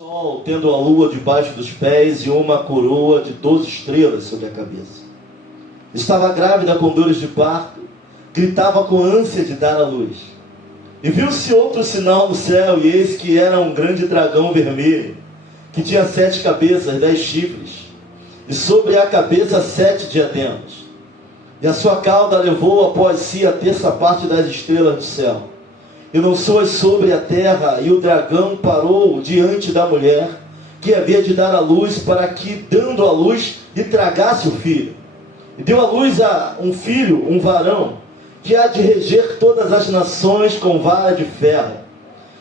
Sol, tendo a lua debaixo dos pés e uma coroa de 12 estrelas sobre a cabeça. Estava grávida com dores de parto, gritava com ânsia de dar à luz. E viu-se outro sinal no céu, e eis que era um grande dragão vermelho, que tinha 7 cabeças, 10 chifres, e sobre a cabeça 7 diademas. E a sua cauda levou após si a terça parte das estrelas do céu. E lançou-as sobre a terra, e o dragão parou diante da mulher, que havia de dar à luz, para que, dando à luz, lhe tragasse o filho. E deu à luz a um filho, um varão, que há de reger todas as nações com vara de ferro.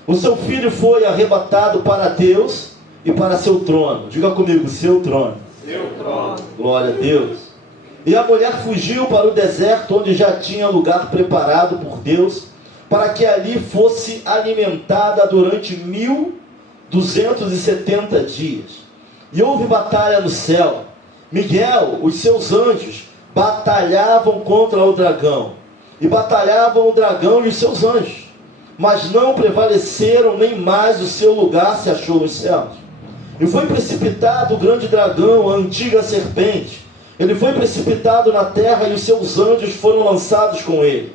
O seu filho foi arrebatado para Deus e para seu trono. Diga comigo, seu trono. Seu trono. Glória a Deus. E a mulher fugiu para o deserto, onde já tinha lugar preparado por Deus, para que ali fosse alimentada durante 1270 dias. E houve batalha no céu. Miguel, os seus anjos, batalhavam contra o dragão. E batalhavam o dragão e os seus anjos. Mas não prevaleceram, nem mais o seu lugar se achou nos céus. E foi precipitado o grande dragão, a antiga serpente. Ele foi precipitado na terra, e os seus anjos foram lançados com ele.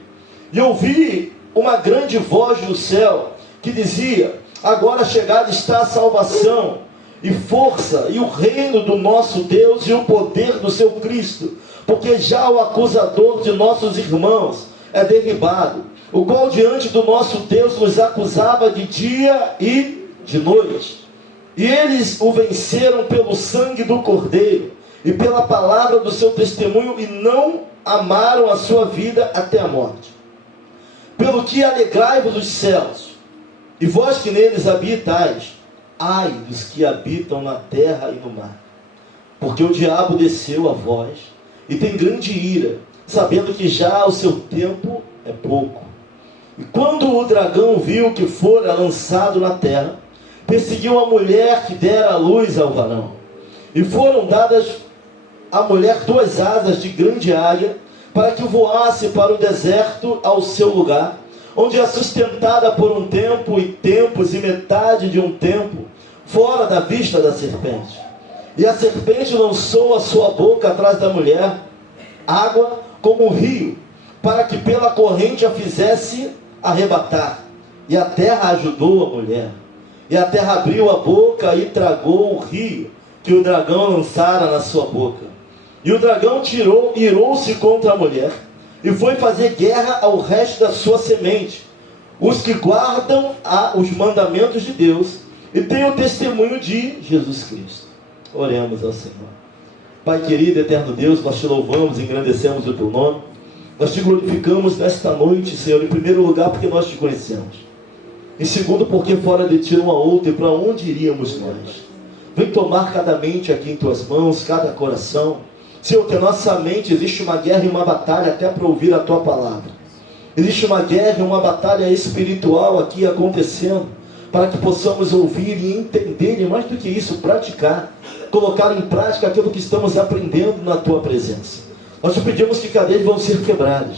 E ouvi uma grande voz do céu, que dizia: agora chegada está a salvação, e força, e o reino do nosso Deus, e o poder do seu Cristo, porque já o acusador de nossos irmãos é derribado, o qual diante do nosso Deus nos acusava de dia e de noite. E eles o venceram pelo sangue do Cordeiro, e pela palavra do seu testemunho, e não amaram a sua vida até a morte. Pelo que alegrai-vos os céus, e vós que neles habitais, ai dos que habitam na terra e no mar, porque o diabo desceu a vós, e tem grande ira, sabendo que já o seu tempo é pouco. E quando o dragão viu que fora lançado na terra, perseguiu a mulher que dera a luz ao varão. E foram dadas à mulher 2 asas de grande águia, para que voasse para o deserto ao seu lugar, onde é sustentada por um tempo e tempos e metade de um tempo, fora da vista da serpente. E a serpente lançou a sua boca atrás da mulher, água como um rio, para que pela corrente a fizesse arrebatar. E a terra ajudou a mulher. E a terra abriu a boca e tragou o rio que o dragão lançara na sua boca. E o dragão irou-se contra a mulher, e foi fazer guerra ao resto da sua semente, os que guardam os mandamentos de Deus, e têm o testemunho de Jesus Cristo. Oremos ao Senhor. Pai querido, eterno Deus, nós te louvamos e engrandecemos o teu nome. Nós te glorificamos nesta noite, Senhor, em primeiro lugar porque nós te conhecemos. Em segundo, porque fora de ti não há outro, e para onde iríamos nós? Vem tomar cada mente aqui em tuas mãos, cada coração. Senhor, que a nossa mente existe uma guerra e uma batalha até para ouvir a tua palavra. Existe uma guerra e uma batalha espiritual aqui acontecendo, para que possamos ouvir e entender, e mais do que isso, praticar, colocar em prática aquilo que estamos aprendendo na tua presença. Nós te pedimos que cadeias vão ser quebradas,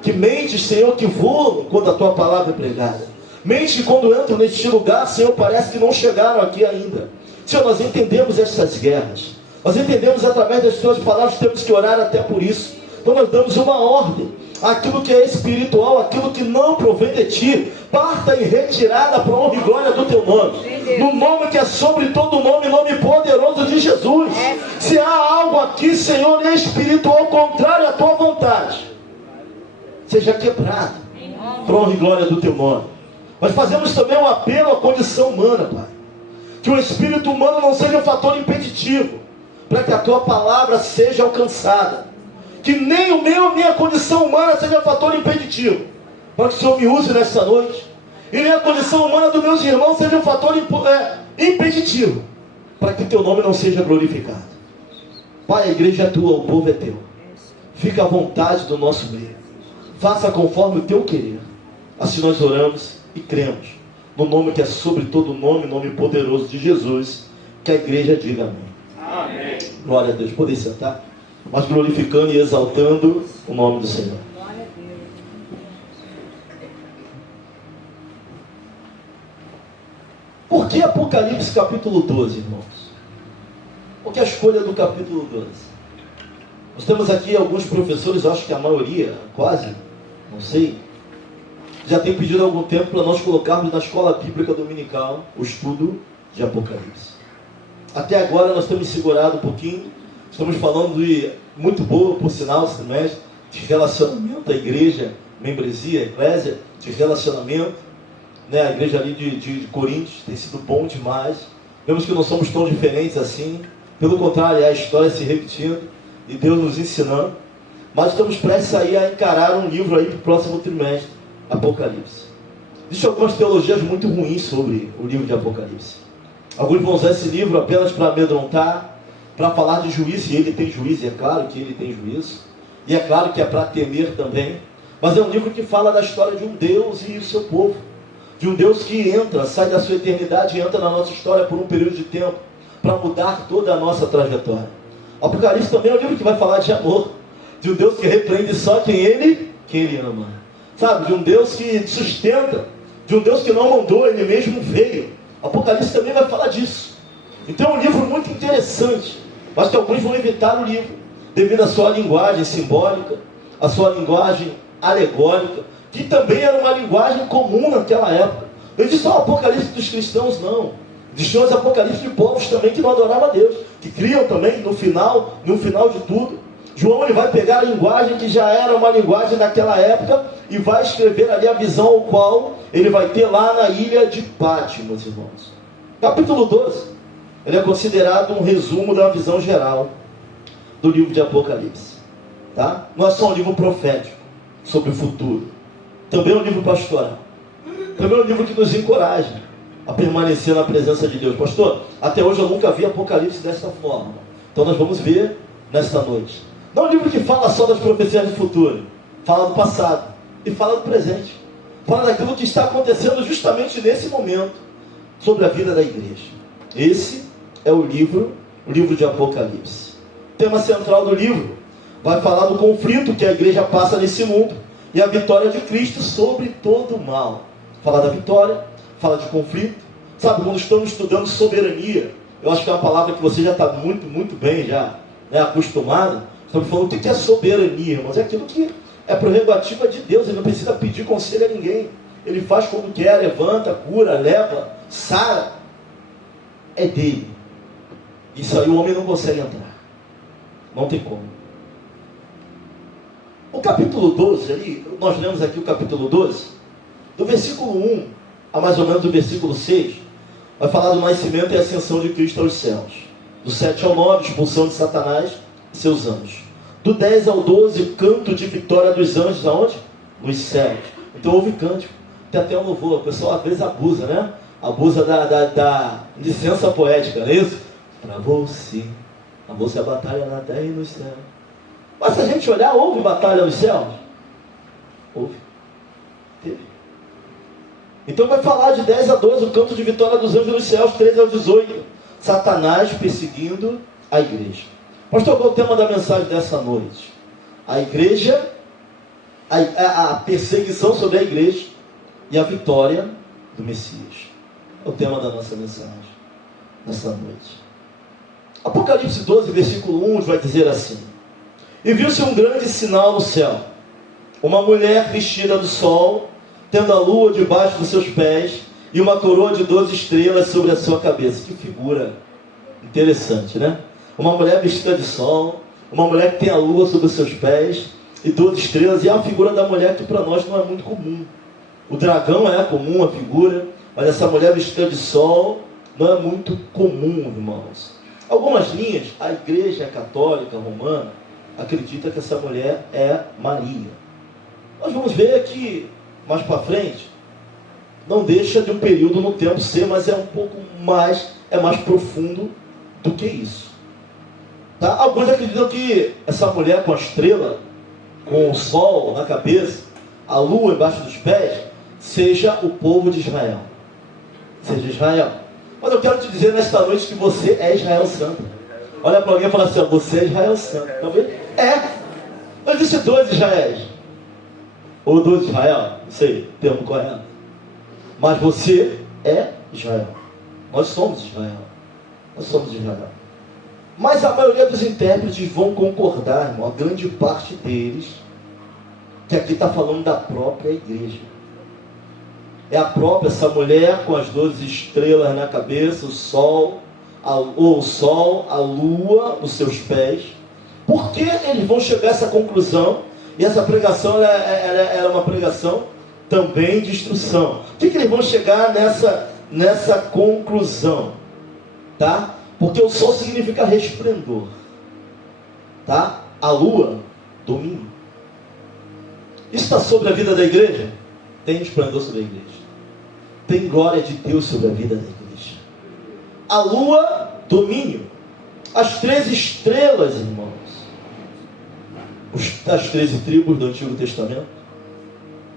que mentes, Senhor, que voam quando a tua palavra é pregada, mentes que quando entram neste lugar, Senhor, parece que não chegaram aqui ainda. Senhor, nós entendemos estas guerras, nós entendemos através das tuas palavras, temos que orar até por isso. Então nós damos uma ordem: aquilo que é espiritual, aquilo que não provém de ti, parta em retirada para a honra e glória do teu nome, no nome que é sobre todo nome, nome poderoso de Jesus. Se há algo aqui, Senhor, espiritual contrário à tua vontade, seja quebrado para a honra e glória do teu nome. Nós fazemos também um apelo à condição humana, Pai, que o espírito humano não seja um fator impeditivo para que a tua palavra seja alcançada, que nem a minha condição humana seja fator impeditivo para que o Senhor me use nesta noite, e nem a condição humana dos meus irmãos seja um fator impeditivo para que teu nome não seja glorificado. Pai, a igreja é tua, o povo é teu, fica à vontade do nosso meio, faça conforme o teu querer. Assim nós oramos e cremos, no nome que é sobre todo nome, nome poderoso de Jesus. Que a igreja diga amém. Amém. Glória a Deus. Podem sentar. Mas glorificando e exaltando o nome do Senhor. Por que Apocalipse capítulo 12, irmãos? Por que a escolha do capítulo 12? Nós temos aqui alguns professores, eu acho que a maioria, quase, não sei, já tem pedido há algum tempo para nós colocarmos na escola bíblica dominical o estudo de Apocalipse. Até agora nós temos segurado um pouquinho, estamos falando de, muito boa, por sinal, esse semestre, de relacionamento, a igreja, membresia, a eclésia, de relacionamento, né? A igreja ali de Coríntios tem sido bom demais. Vemos que não somos tão diferentes assim, pelo contrário, é a história se repetindo e Deus nos ensinando. Mas estamos prestes aí a encarar um livro aí para o próximo trimestre, Apocalipse. Existem algumas teologias muito ruins sobre o livro de Apocalipse. Alguns vão usar esse livro apenas para amedrontar, para falar de juízo, e ele tem juízo, e é claro que ele tem juízo, e é claro que é para temer também, mas é um livro que fala da história de um Deus e o seu povo, de um Deus que entra, sai da sua eternidade e entra na nossa história por um período de tempo, para mudar toda a nossa trajetória. O Apocalipse também é um livro que vai falar de amor, de um Deus que repreende só quem ele ama, sabe, de um Deus que sustenta, de um Deus que não mandou, ele mesmo veio. O Apocalipse também vai falar disso. Então é um livro muito interessante, mas que alguns vão evitar o livro, devido à sua linguagem simbólica, à sua linguagem alegórica, que também era uma linguagem comum naquela época. Não existe só o Apocalipse dos cristãos, não. Existiam os Apocalipse de povos também que não adoravam a Deus, que criam também no final de tudo. João ele vai pegar a linguagem que já era uma linguagem naquela época e vai escrever ali a visão ao qual ele vai ter lá na ilha de Patmos, irmãos. Capítulo 12, ele é considerado um resumo da visão geral do livro de Apocalipse. Tá? Não é só um livro profético sobre o futuro. Também é um livro pastoral. Também é um livro que nos encoraja a permanecer na presença de Deus. Pastor, até hoje eu nunca vi Apocalipse dessa forma. Então nós vamos ver nesta noite. Não é um livro que fala só das profecias do futuro. Fala do passado e fala do presente. Fala daquilo que está acontecendo justamente nesse momento sobre a vida da igreja. Esse é o livro de Apocalipse. O tema central do livro vai falar do conflito que a igreja passa nesse mundo e a vitória de Cristo sobre todo o mal. Fala da vitória, fala de conflito. Sabe, quando estamos estudando soberania, eu acho que é uma palavra que você já está muito bem já, né, acostumado. Estamos falando o que é soberania, irmãos. É aquilo que é prerrogativa de Deus. Ele não precisa pedir conselho a ninguém. Ele faz quando quer, levanta, cura, leva, sara. É dele. Isso aí o homem não consegue entrar. Não tem como. O capítulo 12, ali, nós lemos aqui o capítulo 12, do versículo 1 a mais ou menos do versículo 6, vai falar do nascimento e ascensão de Cristo aos céus. Do 7 ao 9, expulsão de Satanás e seus anjos. Do 10 ao 12, canto de vitória dos anjos, aonde? Nos céus. Então houve cântico. Tem até um louvor. O pessoal às vezes abusa, né? Abusa da licença poética, não é isso? Para você a batalha na terra e no céu. Mas se a gente olhar, houve batalha nos céus? Houve. Teve. Então vai falar de 10 a 12, o canto de vitória dos anjos nos céus, 13 ao 18. Satanás perseguindo a igreja. Pastor, qual é o tema da mensagem dessa noite? A igreja, a perseguição sobre a igreja e a vitória do Messias. É o tema da nossa mensagem nessa noite. Apocalipse 12, versículo 1 vai dizer assim: E viu-se um grande sinal no céu, uma mulher vestida do sol, tendo a lua debaixo dos seus pés, e uma coroa de 12 estrelas sobre a sua cabeça. Que figura interessante, né? Uma mulher vestida de sol, uma mulher que tem a lua sobre os seus pés, e 12 estrelas, e é uma figura da mulher que para nós não é muito comum. O dragão é comum, a figura, mas essa mulher vestida de sol não é muito comum, irmãos. Algumas linhas, a igreja católica romana acredita que essa mulher é Maria. Nós vamos ver que mais para frente, não deixa de um período no tempo ser, mas é um pouco mais, é mais profundo do que isso. Tá? Alguns acreditam que essa mulher com a estrela, com o sol na cabeça, a lua embaixo dos pés, seja o povo de Israel. Seja Israel. Mas eu quero te dizer nesta noite que você é Israel Santo. Olha para alguém e fala assim: ó, você é Israel Santo. Tá vendo? É. Não existe dois Israéis. Ou dois Israel, não sei, termo correto. Mas você é Israel. Nós somos Israel. Nós somos Israel. Mas a maioria dos intérpretes vão concordar, irmão, a grande parte deles, que aqui está falando da própria igreja. É a própria, essa mulher com as 12 estrelas na cabeça, o sol, a lua nos seus pés. Por que eles vão chegar a essa conclusão? E essa pregação ela é uma pregação também de instrução. Por que eles vão chegar nessa conclusão? Tá? Porque o sol significa resplendor. Tá? A lua, domínio. Isso está sobre a vida da igreja? Tem resplendor sobre a igreja. Tem glória de Deus sobre a vida da igreja. A lua, domínio. As 13 estrelas, irmãos. As 13 tribos do Antigo Testamento.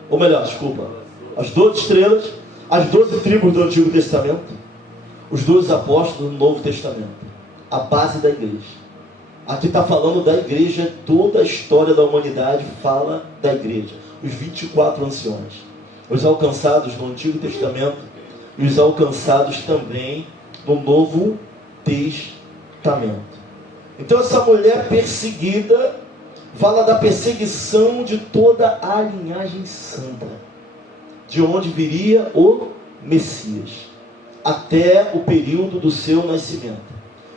Ou melhor, desculpa. As 12 estrelas, as 12 tribos do Antigo Testamento. Os 12 apóstolos do Novo Testamento. A base da igreja. Aqui está falando da igreja, toda a história da humanidade fala da igreja. Os 24 anciões. Os alcançados no Antigo Testamento e os alcançados também no Novo Testamento. Então essa mulher perseguida fala da perseguição de toda a linhagem santa, de onde viria o Messias, até o período do seu nascimento.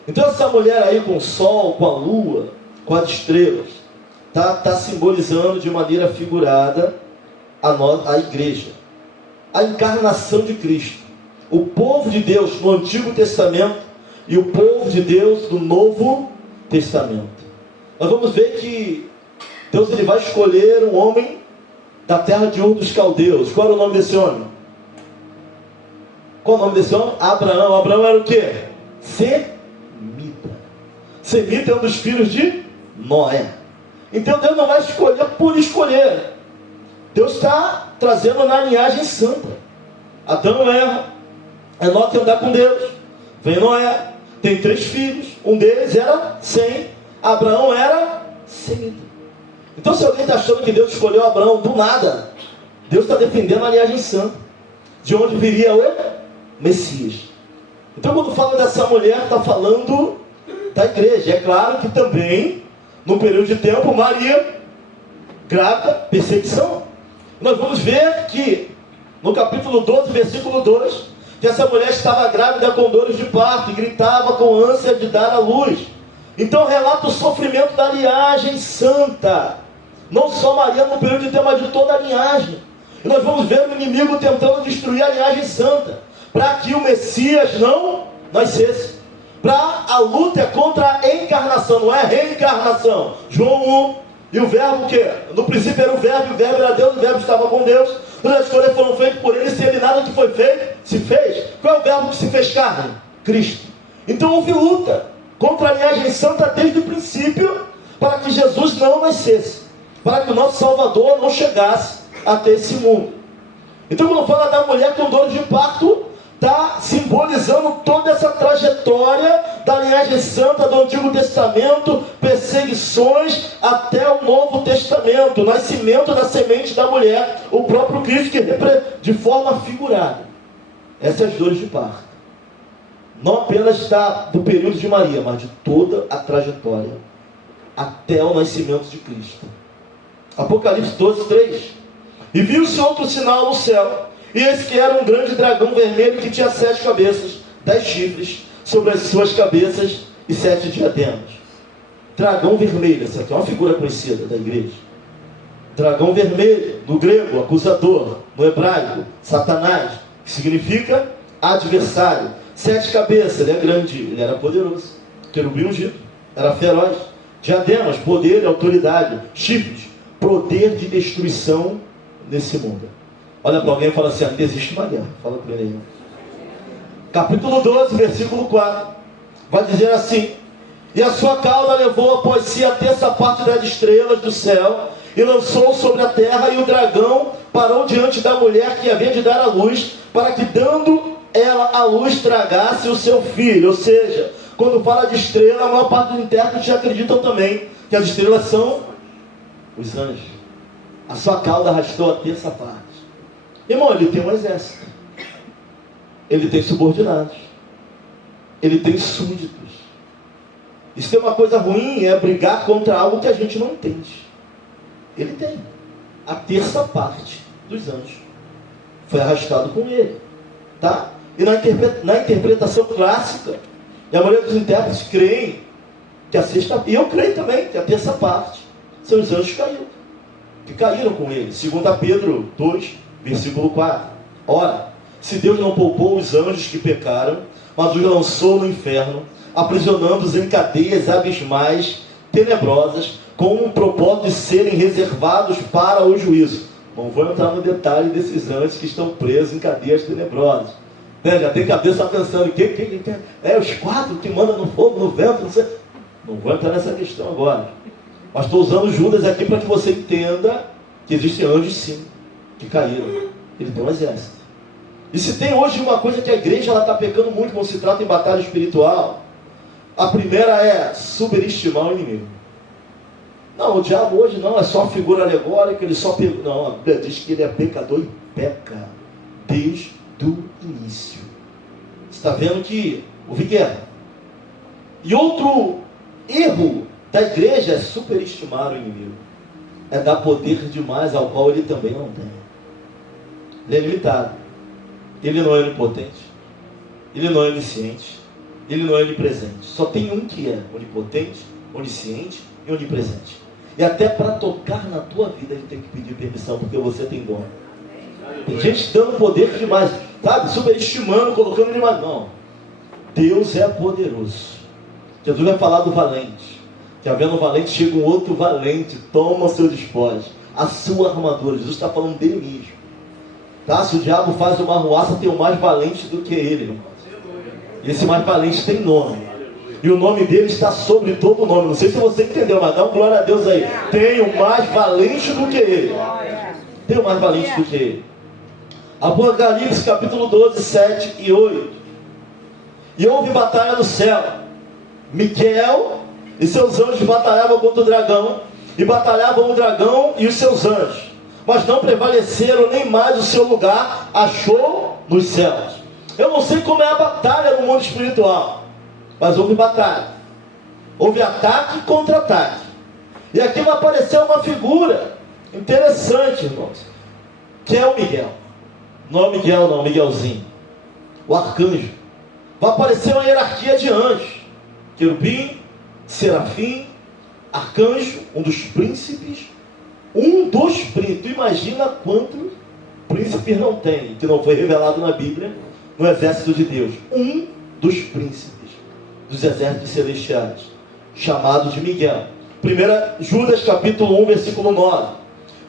Então essa mulher aí com o sol, com a lua, com as estrelas, está simbolizando de maneira figurada a igreja, a encarnação de Cristo, o povo de Deus no Antigo Testamento e o povo de Deus do Novo Testamento. Nós vamos ver que Deus ele vai escolher um homem da terra de Ur dos Caldeus. Qual era o nome desse homem? Qual o nome desse homem? Abraão. Abraão era o quê? Semita. Semita é um dos filhos de Noé. Então Deus não vai escolher por escolher. Deus está trazendo na linhagem santa. Adão erra, Enoque andar com Deus, vem Noé, tem 3 filhos, um deles era Sem, Abraão era Semita. Então se alguém está achando que Deus escolheu Abraão do nada, Deus está defendendo a linhagem santa, de onde viria o Messias. Então quando fala dessa mulher, está falando da igreja. É claro que também, no período de tempo, Maria, grávida, perseguição. Nós vamos ver que, no capítulo 12, versículo 2, que essa mulher estava grávida com dores de parto e gritava com ânsia de dar à luz. Então relata o sofrimento da linhagem santa. Não só Maria no período de tempo, mas de toda a linhagem. E nós vamos ver o inimigo tentando destruir a linhagem santa, para que o Messias não nascesse. Para a luta contra a encarnação, não é a reencarnação. João 1. E o verbo o quê? No princípio era o verbo, e o verbo era Deus, o verbo estava com Deus. As escolhas foram feitas por ele, se ele nada que foi feito, se fez. Qual é o verbo que se fez carne? Cristo. Então houve luta contra a linhagem santa desde o princípio, para que Jesus não nascesse, para que o nosso Salvador não chegasse até esse mundo. Então quando fala da mulher com dor de parto, está simbolizando toda essa trajetória da linhagem santa do Antigo Testamento, perseguições até o Novo Testamento, o nascimento da semente da mulher, o próprio Cristo, que de forma figurada essas dores de parto. Não apenas está do período de Maria, mas de toda a trajetória até o nascimento de Cristo. Apocalipse 12, 3. E viu-se outro sinal no céu, e esse que era um grande dragão vermelho que tinha 7 cabeças, 10 chifres sobre as suas cabeças e 7 diademas. Dragão vermelho, essa aqui é uma figura conhecida da igreja. Dragão vermelho, no grego, acusador, no hebraico, Satanás, que significa adversário. 7 cabeças, ele é grande, ele era poderoso. Querubim ungido, era feroz. Diademas, poder e autoridade. Chifres, poder de destruição nesse mundo. Olha para alguém e fala assim: existe uma guerra. Fala para ele aí. Capítulo 12, versículo 4. Vai dizer assim: e a sua cauda levou após si a terça parte das estrelas do céu, e lançou sobre a terra, e o dragão parou diante da mulher que havia de dar à luz, para que, dando ela à luz, tragasse o seu filho. Ou seja, quando fala de estrela, a maior parte dos intérpretes acreditam também que as estrelas são os anjos. A sua cauda arrastou a terça parte. Irmão, ele tem um exército, ele tem subordinados, ele tem súditos. E se tem uma coisa ruim, é brigar contra algo que a gente não entende. Ele tem. A terça parte dos anjos foi arrastado com ele. Tá? E na interpretação clássica, e a maioria dos intérpretes creem que a sexta, e eu creio também, que a terça parte são os anjos que caíram com ele. 2 Pedro 2, versículo 4. Ora, se Deus não poupou os anjos que pecaram, mas os lançou no inferno, aprisionando-os em cadeias abismais, tenebrosas, com um propósito de serem reservados para o juízo. Não vou entrar no detalhe desses anjos que estão presos em cadeias tenebrosas. Já tem cabeça pensando, os 4 que mandam no fogo, no vento, não sei. Não vou entrar nessa questão agora. Mas estou usando Judas aqui para que você entenda que existem anjos sim, que caíram. Ele tem um exército. E se tem hoje uma coisa que a igreja está pecando muito quando se trata em batalha espiritual, a primeira é superestimar o inimigo. Não, o diabo hoje não é só figura alegórica, ele só pegou. Não, a Bíblia diz que ele é pecador e peca desde o início. Você está vendo que houve guerra. E outro erro da igreja é superestimar o inimigo. É dar poder demais ao qual ele também não tem. Ele é limitado. Ele não é onipotente. Ele não é onisciente. Ele não é onipresente. Só tem um que é onipotente, onisciente e onipresente. E até para tocar na tua vida ele tem que pedir permissão, porque você tem dom. Tem gente dando poder demais, sabe? Superestimando, colocando demais. Não. Deus é poderoso. Jesus vai falar do valente. Que havendo valente, chega um outro valente, toma os seus despojos, a sua armadura. Jesus está falando dele mesmo. Tá? Se o diabo faz uma arruaça, tem um mais valente do que ele, irmãos. E esse mais valente tem nome. E o nome dele está sobre todo o nome. Não sei se você entendeu, mas dá um glória a Deus aí. Tem o mais valente do que ele. Tem o mais valente do que ele. Apocalipse capítulo 12, 7 e 8. E houve batalha no céu. Miquel e seus anjos batalhavam contra o dragão. E batalhavam o dragão e os seus anjos. Mas não prevaleceram, nem mais o seu lugar achou nos céus. Eu não sei como é a batalha no mundo espiritual, mas houve batalha. Houve ataque e contra-ataque. E aqui vai aparecer uma figura interessante, irmãos, que é o Miguel. Não é o Miguel não, Miguelzinho. O arcanjo. Vai aparecer uma hierarquia de anjos. Querubim, serafim, arcanjo, um dos príncipes. Tu imagina quantos príncipes não tem, que não foi revelado na Bíblia, no exército de Deus. Um dos príncipes dos exércitos celestiais, chamado de Miguel. 1 Judas capítulo 1, versículo 9.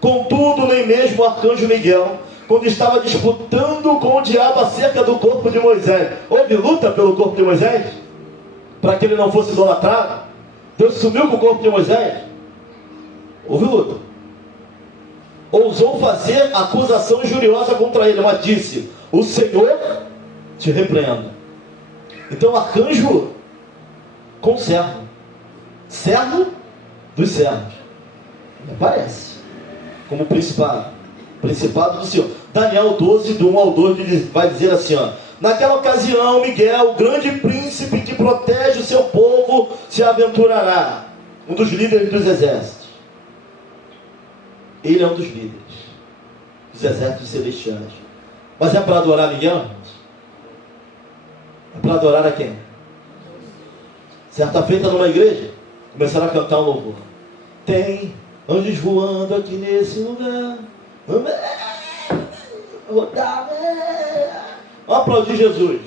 Contudo, nem mesmo o arcanjo Miguel, quando estava disputando com o diabo acerca do corpo de Moisés. Houve luta pelo corpo de Moisés? Para que ele não fosse idolatrado? Deus sumiu com o corpo de Moisés? Houve luta. Ousou fazer acusação injuriosa contra ele, mas disse: o Senhor te repreenda. Então o arcanjo conserva, servo dos servos, ele aparece como principado do Senhor. Daniel 12, do 1 ao 2, vai dizer assim, ó: naquela ocasião Miguel, o grande príncipe que protege o seu povo, se aventurará. Um dos líderes dos exércitos. Ele é um dos líderes dos exércitos celestiais. Mas é para adorar Miguel? É para adorar a quem? Certa feita numa igreja, começaram a cantar um louvor. Tem anjos voando aqui nesse lugar. Vamos aplaudir Jesus.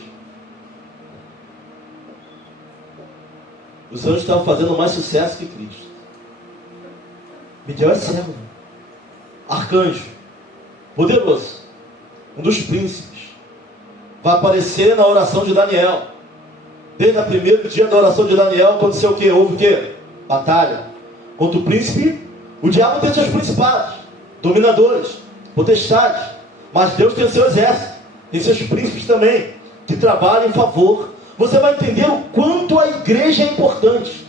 Os anjos estavam fazendo mais sucesso que Cristo. Miguel é servo, arcanjo, poderoso, um dos príncipes. Vai aparecer na oração de Daniel. Desde o primeiro dia da oração de Daniel aconteceu o que? Houve o que? Batalha. Contra o príncipe, o diabo tem seus principados, dominadores, potestades. Mas Deus tem o seu exército, tem seus príncipes também, que trabalham em favor. Você vai entender o quanto a igreja é importante.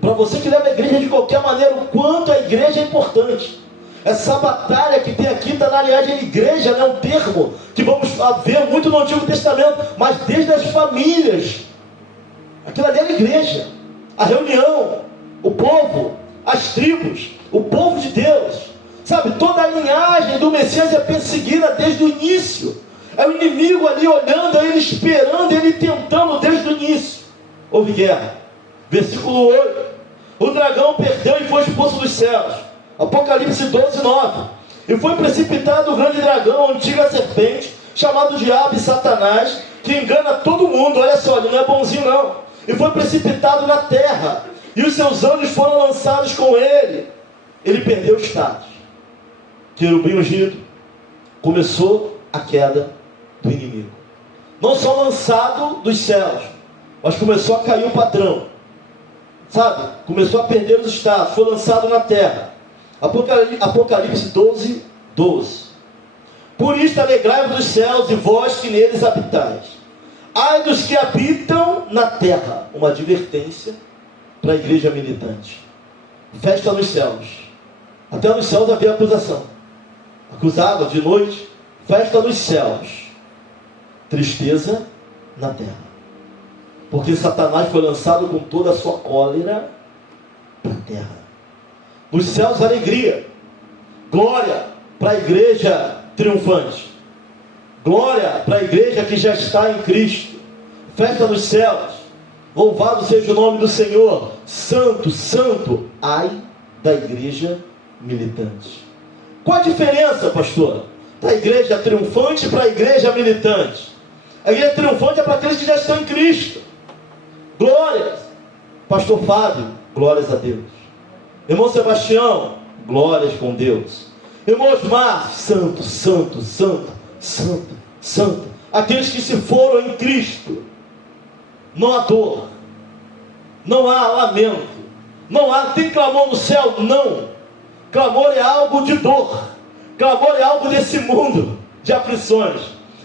Para você que leva a igreja de qualquer maneira, o quanto a igreja é importante. Essa batalha que tem aqui está na linhagem de igreja, é um termo que vamos ver muito no Antigo Testamento, mas desde as famílias Aquilo ali era a igreja, a reunião, o povo, as tribos, o povo de Deus. Sabe, toda a linhagem do Messias é perseguida desde o início. É o inimigo ali olhando, é ele esperando, é ele tentando desde o início. Houve guerra. Versículo 8. O dragão perdeu e foi expulso dos céus. Apocalipse 12, 9. E foi precipitado o grande dragão, a antiga serpente, chamado Diabo e Satanás, que engana todo mundo. Olha só, ele não é bonzinho não. E foi precipitado na terra, e os seus anjos foram lançados com ele. Ele perdeu o status. Querubim ungido. Começou a queda do inimigo. Não só lançado dos céus, mas começou a cair o padrão. Sabe? Começou a perder os status. Foi lançado na terra. Apocalipse 12, 12. Por isto alegrai-vos dos céus e vós que neles habitais. Ai dos que habitam na terra. Uma advertência para a igreja militante. Festa nos céus. Até nos céus havia acusação. Acusava de noite. Festa nos céus. Tristeza na terra. Porque Satanás foi lançado com toda a sua cólera para a terra. Nos céus, alegria. Glória para a igreja triunfante. Glória para a igreja que já está em Cristo. Festa nos céus. Louvado seja o nome do Senhor. Santo, santo. Ai da igreja militante. Qual a diferença, pastor? Da igreja triunfante para a igreja militante. A igreja triunfante é para aqueles que já estão em Cristo. Glórias. Pastor Fábio, glórias a Deus. Irmão Sebastião, glórias com Deus. Irmão Osmar, santo, santo, santo, santo, santo. Aqueles que se foram em Cristo. Não há dor, não há lamento, não há, tem clamor no céu? Não. Clamor é algo de dor. Clamor é algo desse mundo de aflições,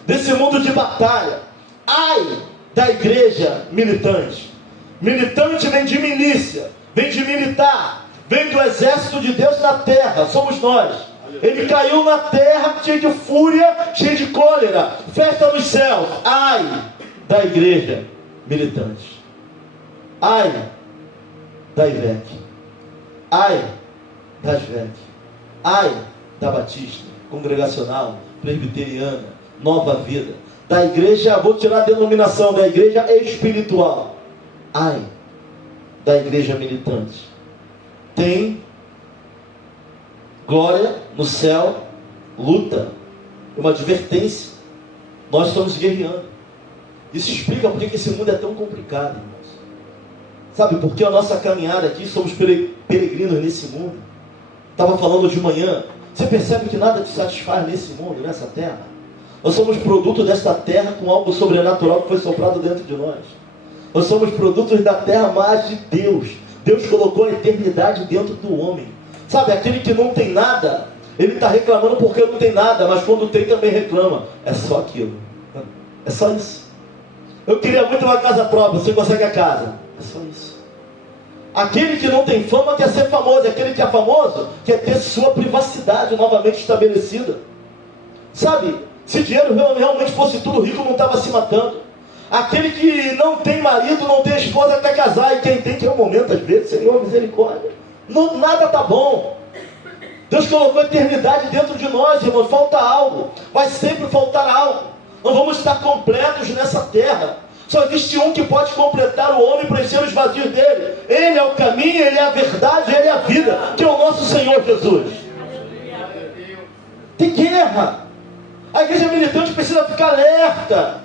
desse mundo de batalha. Ai da igreja militante. Militante vem de milícia, vem de militar, vem do exército de Deus na terra, somos nós. Ele caiu na terra cheio de fúria, cheio de cólera. Festa nos céus. Ai da igreja militante. Ai da Ivete. Ai das VEC. Ai da Batista, Congregacional, Presbiteriana, Nova Vida. Da igreja, vou tirar a denominação, da igreja espiritual. Ai da igreja militante. Tem glória no céu, luta, uma advertência. Nós estamos guerreando. Isso explica porque que esse mundo é tão complicado, irmãos. Sabe, porque a nossa caminhada aqui, somos peregrinos nesse mundo. Estava falando de manhã. Você percebe que nada te satisfaz nesse mundo, nessa terra? Nós somos produto desta terra com algo sobrenatural que foi soprado dentro de nós. Nós somos produtos da terra, mas de Deus. Deus colocou a eternidade dentro do homem. Sabe, aquele que não tem nada, ele está reclamando porque não tem nada, mas quando tem também reclama. É só aquilo. É só isso. Eu queria muito uma casa própria. Você consegue a casa? É só isso. Aquele que não tem fama quer ser famoso. Aquele que é famoso quer ter sua privacidade novamente estabelecida. Sabe, se dinheiro realmente fosse tudo, rico não estava se matando. Aquele que não tem marido, não tem esposa, quer casar. E quem tem que é um momento, às vezes, Senhor, misericórdia. Não, nada está bom. Deus colocou a eternidade dentro de nós, irmãos. Falta algo. Vai sempre faltar algo. Não vamos estar completos nessa terra. Só existe um que pode completar o homem e preencher os vazios dele. Ele é o caminho, ele é a verdade, ele é a vida, que é o nosso Senhor Jesus. Tem guerra. A igreja militante precisa ficar alerta.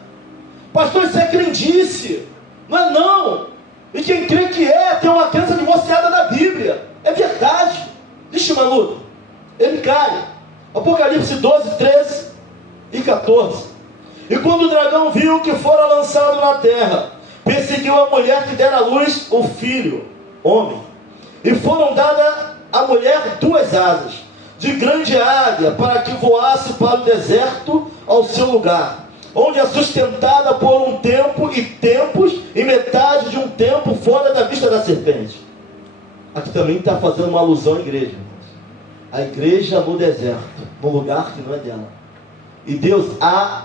Pastor, isso é crendice. Não é não. E quem crê que é, tem uma crença divorciada da Bíblia. É verdade. Vixe, maluco. Ele cai. Apocalipse 12, 13 e 14. E quando o dragão viu que fora lançado na terra, perseguiu a mulher que dera à luz o filho, homem. E foram dadas à mulher 2 asas, de grande águia, para que voasse para o deserto ao seu lugar, onde é sustentada por um tempo e tempos, e metade de um tempo fora da vista da serpente. Aqui também está fazendo uma alusão à igreja. A igreja no deserto, num lugar que não é dela. E Deus,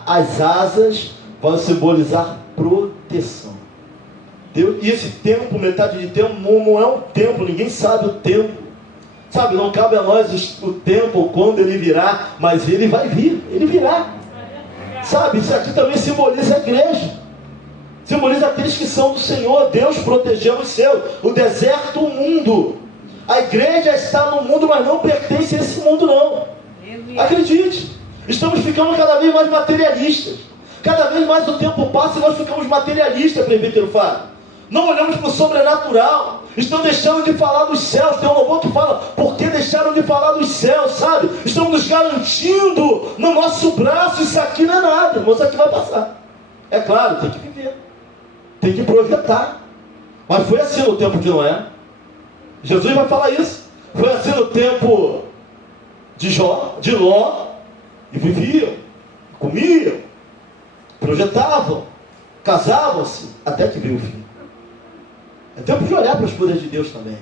as asas vão simbolizar proteção. Deus, e esse tempo, metade de tempo, não é um tempo, ninguém sabe o tempo. Sabe, não cabe a nós o tempo, quando ele virá, mas ele vai vir, ele virá. Sabe, isso aqui também simboliza a igreja. Simboliza aqueles que são do Senhor, Deus protegendo os seus. O deserto, o mundo. A igreja está no mundo, mas não pertence a esse mundo não. Acredite, estamos ficando cada vez mais materialistas. Cada vez mais o tempo passa e nós ficamos materialistas, presbítero Fábio. Não olhamos para o sobrenatural. Estão deixando de falar dos céus. Tem um louvor que fala, por que deixaram de falar dos céus, sabe? Estão nos garantindo no nosso braço, isso aqui não é nada, irmão, isso aqui vai passar. É claro, tem que viver, tem que projetar. Mas foi assim no tempo de Noé. Jesus vai falar isso. Foi assim no tempo de Jó, de Ló. E viviam, comiam, projetavam, casavam-se, até que veio o fim. É tempo de olhar para os poderes de Deus também.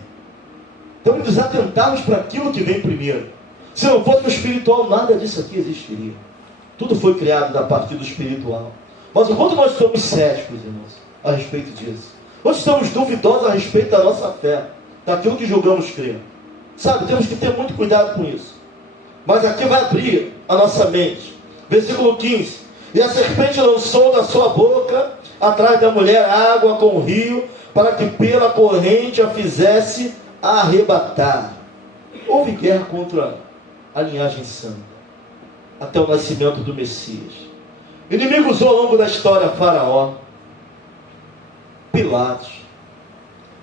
Tempo de nos atentarmos para aquilo que vem primeiro. Se não fosse o espiritual, nada disso aqui existiria. Tudo foi criado a partir do espiritual. Mas o quanto nós somos céticos, irmãos, a respeito disso. Nós estamos duvidosos a respeito da nossa fé, daquilo que julgamos crer. Sabe, temos que ter muito cuidado com isso. Mas aqui vai abrir a nossa mente. Versículo 15. E a serpente lançou da sua boca, atrás da mulher, água com o rio, para que pela corrente a fizesse arrebatar. Houve guerra contra a linhagem santa, até o nascimento do Messias. Inimigos ao longo da história: Faraó, Pilatos,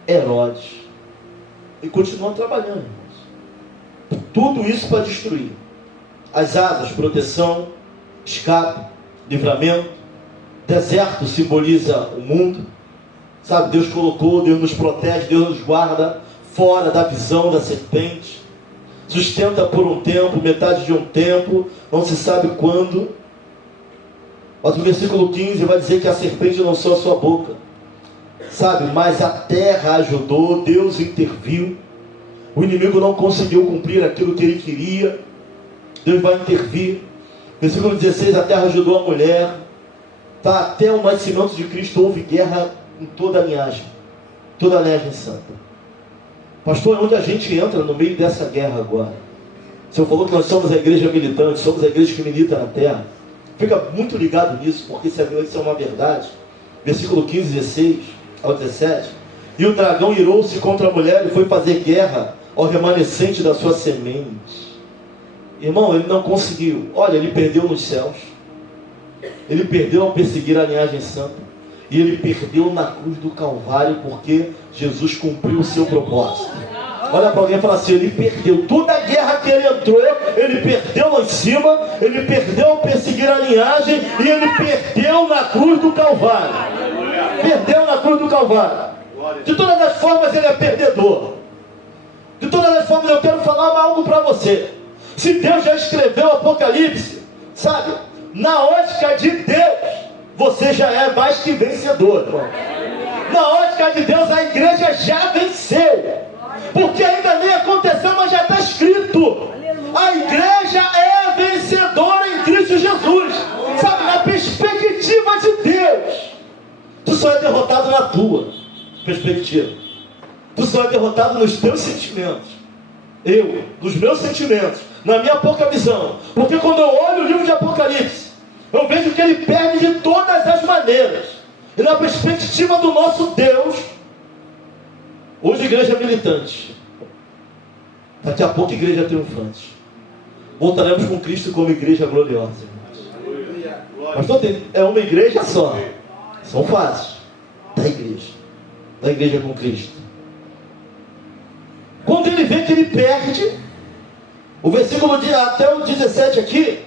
Herodes, e continuam trabalhando, irmãos. Tudo isso para destruir. As asas, proteção, escape, livramento. Deserto simboliza o mundo. Sabe, Deus colocou, Deus nos protege, Deus nos guarda fora da visão da serpente. Sustenta por um tempo, metade de um tempo, não se sabe quando. Mas o versículo 15 vai dizer que a serpente lançou a sua boca. Sabe, mas a terra ajudou, Deus interviu. O inimigo não conseguiu cumprir aquilo que ele queria. Deus vai intervir. Versículo 16, a terra ajudou a mulher. Tá, até o nascimento de Cristo houve guerra em toda a linhagem santa. Pastor, é onde a gente entra no meio dessa guerra agora? O Senhor falou que nós somos a igreja militante, somos a igreja que milita na terra. Fica muito ligado nisso, porque isso é uma verdade. Versículo 15, 16 ao 17. E o dragão irou-se contra a mulher e foi fazer guerra ao remanescente da sua semente. Irmão, ele não conseguiu. Olha, ele perdeu nos céus. Ele perdeu ao perseguir a linhagem santa. E ele perdeu na cruz do Calvário, porque Jesus cumpriu o seu propósito. Olha para alguém e fala assim: ele perdeu toda a guerra que ele entrou, ele perdeu lá em cima, ele perdeu ao perseguir a linhagem, e ele perdeu na cruz do Calvário. Perdeu na cruz do Calvário. De todas as formas ele é perdedor. De todas as formas eu quero falar algo para você. Se Deus já escreveu o Apocalipse, sabe, na ótica de Deus, você já é mais que vencedor, irmão. Na ótica de Deus, a igreja já venceu. Porque ainda nem aconteceu, mas já está escrito. A igreja é vencedora em Cristo Jesus. Sabe, na perspectiva de Deus. Tu só é derrotado na tua perspectiva. Tu só é derrotado nos teus sentimentos. Eu, nos meus sentimentos, na minha pouca visão. Porque quando eu olho o livro de Apocalipse, eu vejo que ele perde de todas as maneiras. E na perspectiva do nosso Deus, hoje igreja militante, daqui a pouco igreja triunfante. Voltaremos com Cristo como igreja gloriosa. Mas é uma igreja só. São fases da igreja com Cristo. Quando ele vê que ele perde, o versículo até o 17 aqui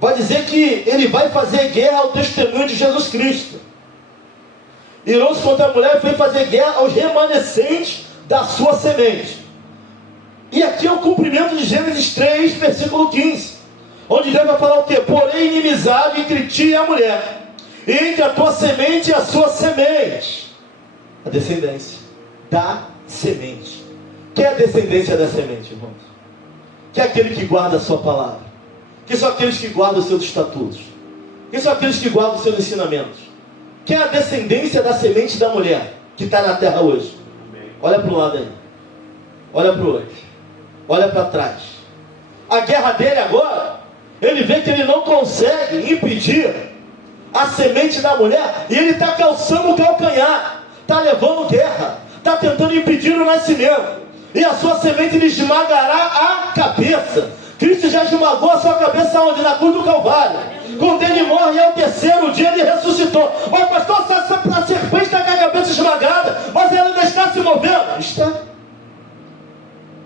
vai dizer que ele vai fazer guerra ao testemunho de Jesus Cristo. Irou-se contra a mulher e foi fazer guerra aos remanescentes da sua semente. E aqui é o cumprimento de Gênesis 3, versículo 15, onde Deus vai falar o quê? Porém, inimizade entre ti e a mulher, e entre a tua semente e a sua semente. A descendência da semente. Quem é a descendência da semente, irmãos? Que é aquele que guarda a sua palavra. Que são aqueles que guardam os seus estatutos. Que são aqueles que guardam os seus ensinamentos. que é a descendência da semente da mulher, que está na terra hoje. Olha para o lado aí. Olha para o outro. Olha para trás. A guerra dele agora, ele vê que ele não consegue impedir a semente da mulher, e ele está calçando o calcanhar, está levando guerra, está tentando impedir o nascimento, e a sua semente lhe esmagará a cabeça. Cristo já esmagou a sua cabeça onde? Na cruz do Calvário. Quando ele morre, e ao terceiro dia ele ressuscitou. Mas pastor, a serpente está com a cabeça esmagada, mas ela ainda está se movendo. Está.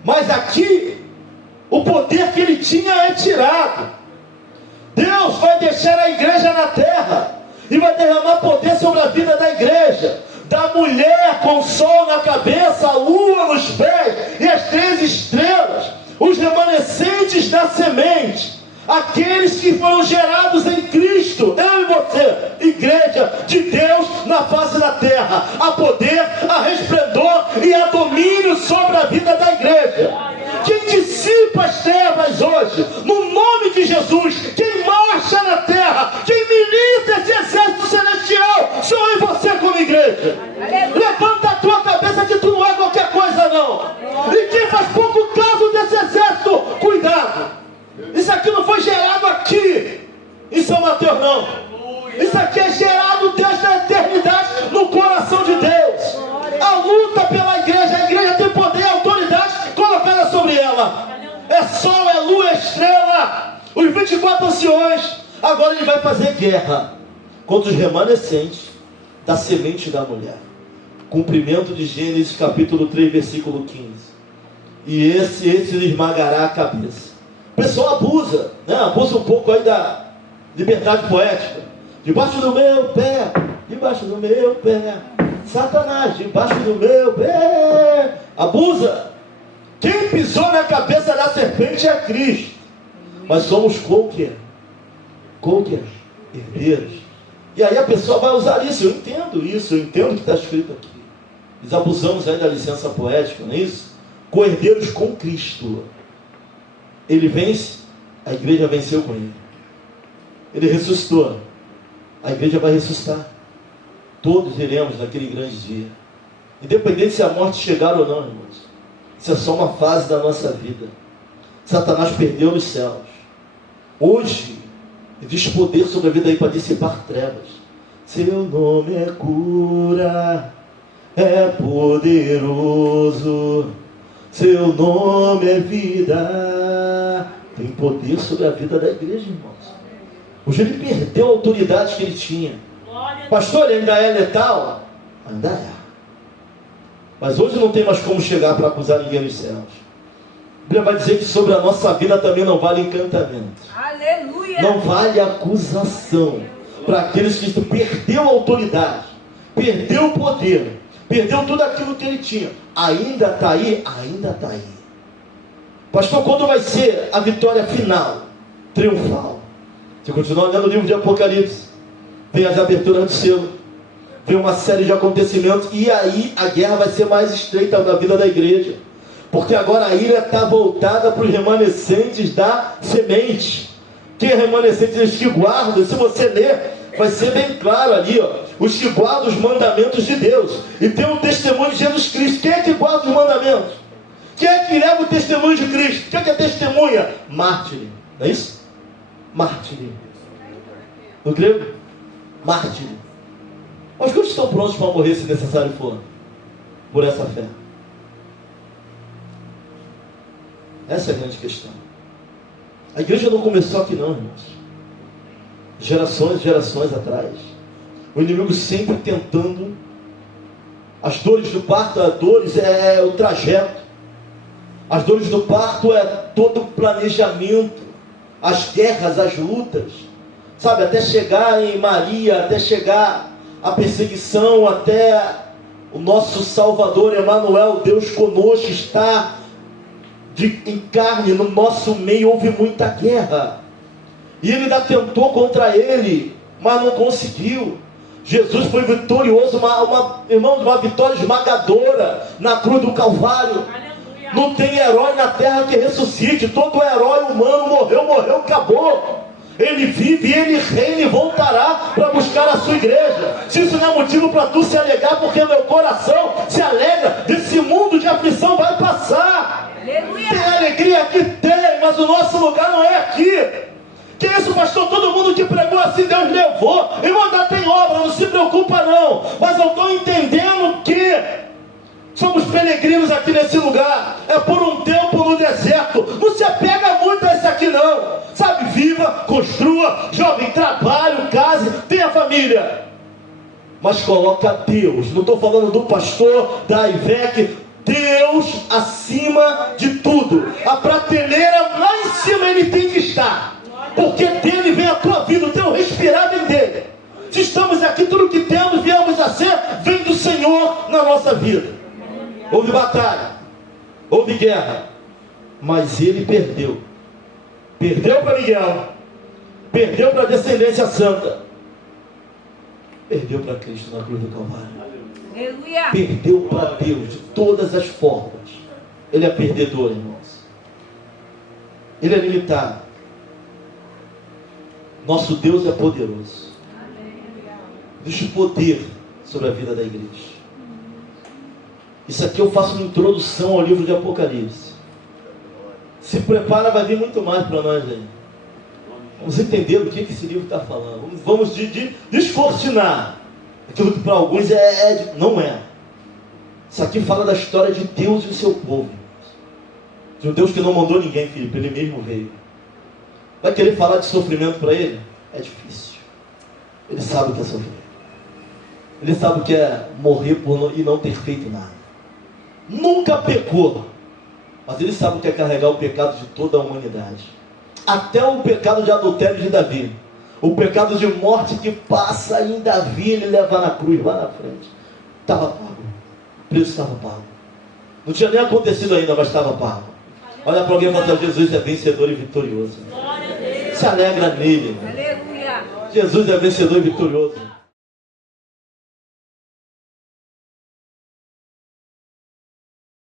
Mas aqui, o poder que ele tinha é tirado. Deus vai deixar a igreja na terra e vai derramar poder sobre a vida da igreja, da mulher com o sol na cabeça, a lua nos pés e as 3 estrelas, os remanescentes da semente, aqueles que foram gerados em Cristo, eu e você, igreja de Deus na face da terra, a poder, a resplendor e a domínio sobre a vida da igreja. Quem dissipa as trevas hoje, no nome de Jesus, quem marcha na terra, quem milita esse exército celestial, sou eu e você como igreja. Levanta a tua cabeça que tu não é qualquer coisa não. E quem faz pouco caso desse exército, cuidado. Isso aqui não foi gerado aqui em São Mateus não. Isso aqui é gerado desde a eternidade no coração de Deus. A luta pela igreja, a igreja tem poder e autoridade colocada sobre ela. É sol, é lua, é estrela, os 24 anciões. Agora ele vai fazer guerra contra os remanescentes da semente da mulher. Cumprimento de Gênesis capítulo 3 versículo 15. E esse lhe esmagará a cabeça. O pessoal abusa, né? Abusa um pouco aí da liberdade poética. Debaixo do meu pé, debaixo do meu pé, Satanás, debaixo do meu pé. Abusa. Quem pisou na cabeça da serpente é Cristo. Mas somos co-herdeiros, herdeiros. E aí a pessoa vai usar isso. Eu entendo isso, eu entendo o que está escrito aqui. Nós abusamos aí da licença poética, não é isso? Co-herdeiros com Cristo. Ele vence, a igreja venceu com ele. Ele ressuscitou, a igreja vai ressuscitar. Todos iremos naquele grande dia. Independente se a morte chegar ou não, irmãos. Isso é só uma fase da nossa vida. Satanás perdeu nos céus. Hoje, existe poder sobre a vida aí para dissipar trevas. Seu nome é cura, é poderoso. Seu nome é vida. Tem poder sobre a vida da igreja, irmãos. Hoje ele perdeu a autoridade que ele tinha. Pastor, ele ainda é letal? Ainda é. Mas hoje não tem mais como chegar para acusar ninguém nos céus. A Bíblia vai dizer que sobre a nossa vida também não vale encantamento. Aleluia! Não vale acusação. Para aqueles que perdeu a autoridade, perdeu o poder, perdeu tudo aquilo que ele tinha. Ainda está aí? Ainda está aí. Pastor, quando vai ser a vitória final? Triunfal. Você continua lendo o livro de Apocalipse. Vem as aberturas do selo. Vem uma série de acontecimentos. E aí a guerra vai ser mais estreita na vida da igreja. Porque agora a ira está voltada para os remanescentes da semente. Quem é remanescente? Os que guardam. Se você ler, vai ser bem claro ali, ó. Os que guardam os mandamentos de Deus. E tem o testemunho de Jesus Cristo. Quem é que guarda os mandamentos? Quem é que leva o testemunho de Cristo? Quem é que testemunha? Mártir. Não é isso? Mártir. No grego? Mártir. Mas quantos estão prontos para morrer se necessário for? Por essa fé. Essa é a grande questão. A igreja não começou aqui não, irmãos. Gerações e gerações atrás. O inimigo sempre tentando. As dores do parto, as dores é o trajeto. As dores do parto é todo o planejamento. As guerras, as lutas. Sabe, até chegar em Maria, até chegar a perseguição, até o nosso Salvador, Emanuel, Deus conosco, está em carne, no nosso meio. Houve muita guerra. E ele ainda tentou contra ele, mas não conseguiu. Jesus foi vitorioso, uma vitória esmagadora na cruz do Calvário. Não tem herói na terra que ressuscite. Todo herói humano morreu, acabou. Ele vive, Ele reina e voltará para buscar a sua igreja. Se isso não é motivo para tu se alegrar, porque meu coração se alegra, desse mundo de aflição vai passar. Aleluia. Tem alegria aqui? Tem, mas o nosso lugar não é aqui. Que isso, pastor? Todo mundo que pregou assim, Deus levou. Irmão, ainda tem obra, não se preocupa não. Mas eu estou entendendo que somos peregrinos aqui nesse lugar. É por um tempo no deserto. Não se apega muito a isso aqui não. Sabe, viva, construa, jovem, trabalhe, case, tenha família. Mas coloca Deus. Não estou falando do pastor, da Ivec. Deus acima de tudo. A prateleira lá em cima Ele tem que estar. Porque dele vem a tua vida, o teu respirar vem dele. Se estamos aqui, tudo que temos, viemos a ser, vem do Senhor na nossa vida. Houve batalha, houve guerra, mas ele perdeu. Perdeu para Miguel, perdeu para a descendência santa, perdeu para Cristo na cruz do Calvário. Aleluia. Perdeu para Deus de todas as formas. Ele é perdedor, irmãos. Ele é limitado. Nosso Deus é poderoso. Existe poder sobre a vida da igreja. Isso aqui eu faço uma introdução ao livro de Apocalipse. Se prepara, vai vir muito mais para nós aí. Vamos entender o que esse livro está falando. Vamos descortinar aquilo que para alguns não é. Isso aqui fala da história de Deus e o seu povo. De um Deus que não mandou ninguém, Filipe, Ele mesmo veio. Vai querer falar de sofrimento para ele? É difícil. Ele sabe o que é sofrer. Ele sabe o que é morrer e não ter feito nada. Nunca pecou. Mas ele sabe o que é carregar o pecado de toda a humanidade. Até o pecado de adultério de Davi. O pecado de morte que passa em Davi, ele leva na cruz, lá na frente. Estava pago. O preço estava pago. Não tinha nem acontecido ainda, mas estava pago. Olha para alguém e fala: Jesus é vencedor e vitorioso. Se alegra nele. Aleluia. Jesus é vencedor e vitorioso.